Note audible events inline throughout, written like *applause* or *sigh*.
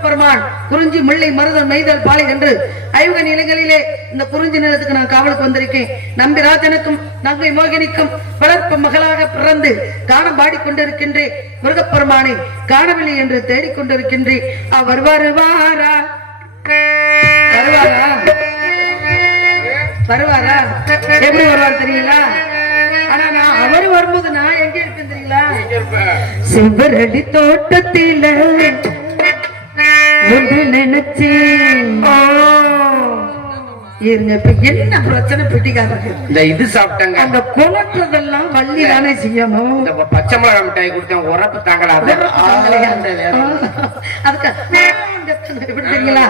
முருகப்பெருமான் குறிஞ்சி முல்லை மருதம் நெய்தல் பாலை என்று ஐவக நிலைகளிலே இந்த குறிஞ்சி நிலத்துக்கு நான் காவலுக்கு வந்திருக்கேன். நம்பிராஜனுக்கும் நங்கை மோகினிக்கும் வளர்ப்பு மகளாக பிறந்து காணம் பாடிக்கொண்டிருக்கின்றேன். முருகப்பெருமானை காணவில்லை என்று தேடிக்கொண்டிருக்கின்றேன். அவர் வருவாரா? வருவாரா? வருவாரா? எப்படி வருவார் தெரியுங்களா? ஆனா நான் அவர் வரும்போது நான் எங்க இருப்பேன் தெரியுங்களா? சிவரடி தோட்டத்தில ஒன்று நினைச்சேன் இருங்க இப்ப என்ன பிரச்சனை பெட்டிக்காரருக்கு? இந்த இது சாப்பிட்டாங்க. அந்த குணற்றதெல்லாம் வள்ளி தானே செய்யணும். இந்த பச்சை மிளகாய் மிட்டாய் கொடுத்தேன் உரப்பு தாங்கலாத அதுக்கு தெரியுங்களா?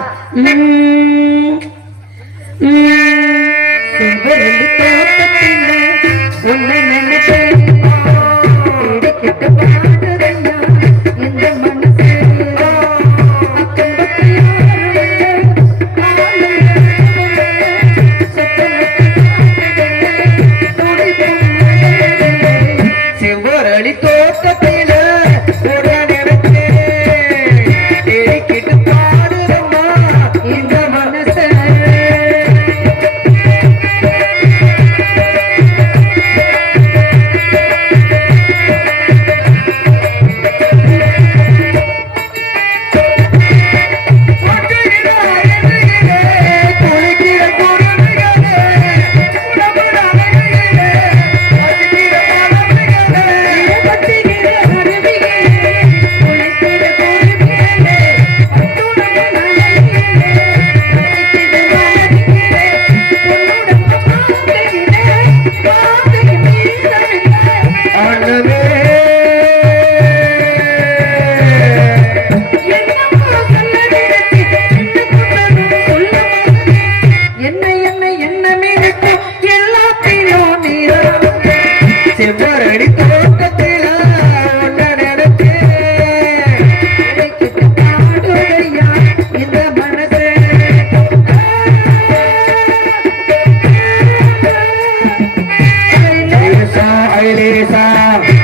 Tata.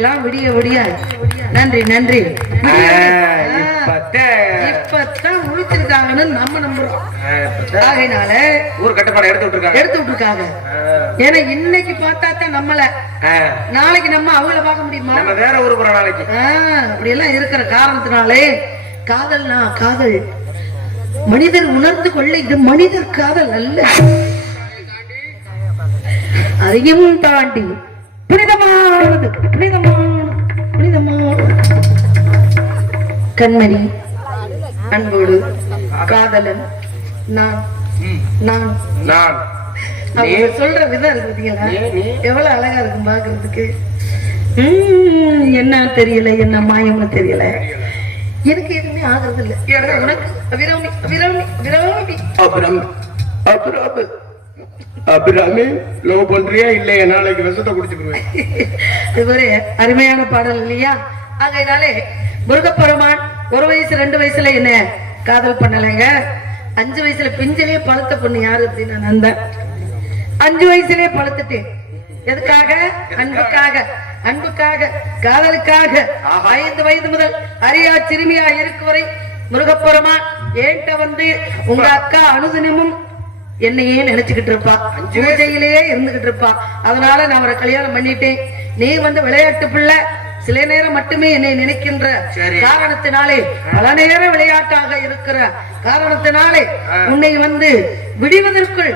எல்லாம் விடிய விடிய. நன்றி நன்றி. ஆ, இப்பத்தே. இப்பதான் முழிச்சிருக்காங்கன்னு நம்ம நம்புறோம். ஆகையினால ஊர் கட்டுப்பாடு எடுத்து விட்டுருக்காங்க. எடுத்து விட்டுருக்காங்க. ஏன்னா இன்னைக்கு பார்த்தா தான் நம்மள நாளைக்கு நம்ம அவங்கள பார்க்க முடியுமா? நம்ம வேற ஊரு போற நாளைக்கு. அப்படி எல்லாம் இருக்கிற காரணத்தினாலே காதல்னா காதல். மனிதர் உணர்ந்து கொள்ள இது மனிதர் காதல் அல்ல. அதையும் தாண்டி புனிதமானது புனிதமானது. புனிதமானது கண்மணி அன்போடு காதலன் நான் நான். நான். அவங்க சொல்ற விதம் இருக்கு பாத்தீங்களா. எவ்வளவு அழகா இருக்கும் பாக்குறதுக்கு. உம், என்ன தெரியல என்ன மாயம்னு தெரியல. எனக்கு எதுவுமே ஆகுறது இல்ல உனக்கு அபிராமி அபிராமி அபிராமி. அப்புறம் அப்புறம் அபிராமி லவ் பண்றியா இல்லையா? நாளைக்கு விஷத்தை குடிச்சுக்குவேன் *laughs* இது ஒரு அருமையான பாடல் இல்லையா? ஆகையினாலே முருகப்பெருமான் ஒரு வயசு ரெண்டு வயசுல என்ன காதல் பண்ணலைங்க? அஞ்சு வயசுல பிஞ்சிலேயே பழுத்த பொண்ணு யாரு அப்படின்னு நான் நந்தேன். அஞ்சு வயசுலயே பழுத்துட்டேன். எதுக்காக? அன்புக்காக. அன்புக்காக காதலுக்காக. ஐந்து வயது முதல் அரியா சிறுமியா இருக்கும் வரை முருகப்பெருமான் ஏன்ட்ட வந்து உங்க அக்கா அனுதினமும் என்னையே நினைச்சுக்கிட்டு இருப்பா. பூஜையிலேயே இருந்துகிட்டு இருப்பா. அதனால நான் அவரை கல்யாணம் பண்ணிட்டேன். நீ வந்து விளையாட்டு பிள்ளை. சில நேரம் மட்டுமே என்னை நினைக்கின்ற காரணத்தினாலே பல நேரம் விளையாட்டாக இருக்கிற காரணத்தினாலே உன்னை வந்து விடுவதற்குள்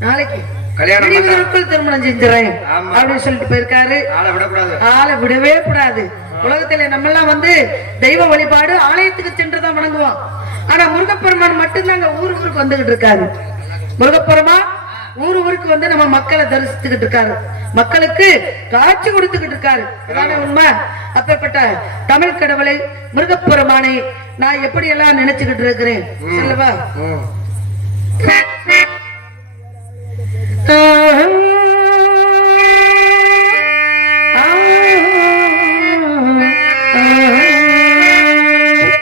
நாளைக்கு விடுவதற்குள் திருமணம் செஞ்சுறேன். ஆமா. அப்படின்னு சொல்லிட்டு போயிருக்காரு. ஆளை விடவே கூடாது. உலகத்துல நம்ம எல்லாம் வந்து தெய்வ வழிபாடு ஆலயத்துக்கு சென்றுதான் வணங்குவோம். ஆனா முருகப்பெருமான் மட்டும்தாங்க ஊர் ஊருக்கு வந்துகிட்டு இருக்காரு. முருகப்பெருமான் ஊர் ஊருக்கு வந்து நம்ம மக்களை தரிசித்துக்கிட்டு இருக்காரு. மக்களுக்கு காட்சி கொடுத்துக்கிட்டு இருக்காரு. உண்மை? அப்பேற்பட்ட தமிழ் கடவுளை முருகப்பெருமானை நான் எப்படி எல்லாம் நினைச்சுக்கிட்டு இருக்கிறேன்? சொல்லவா?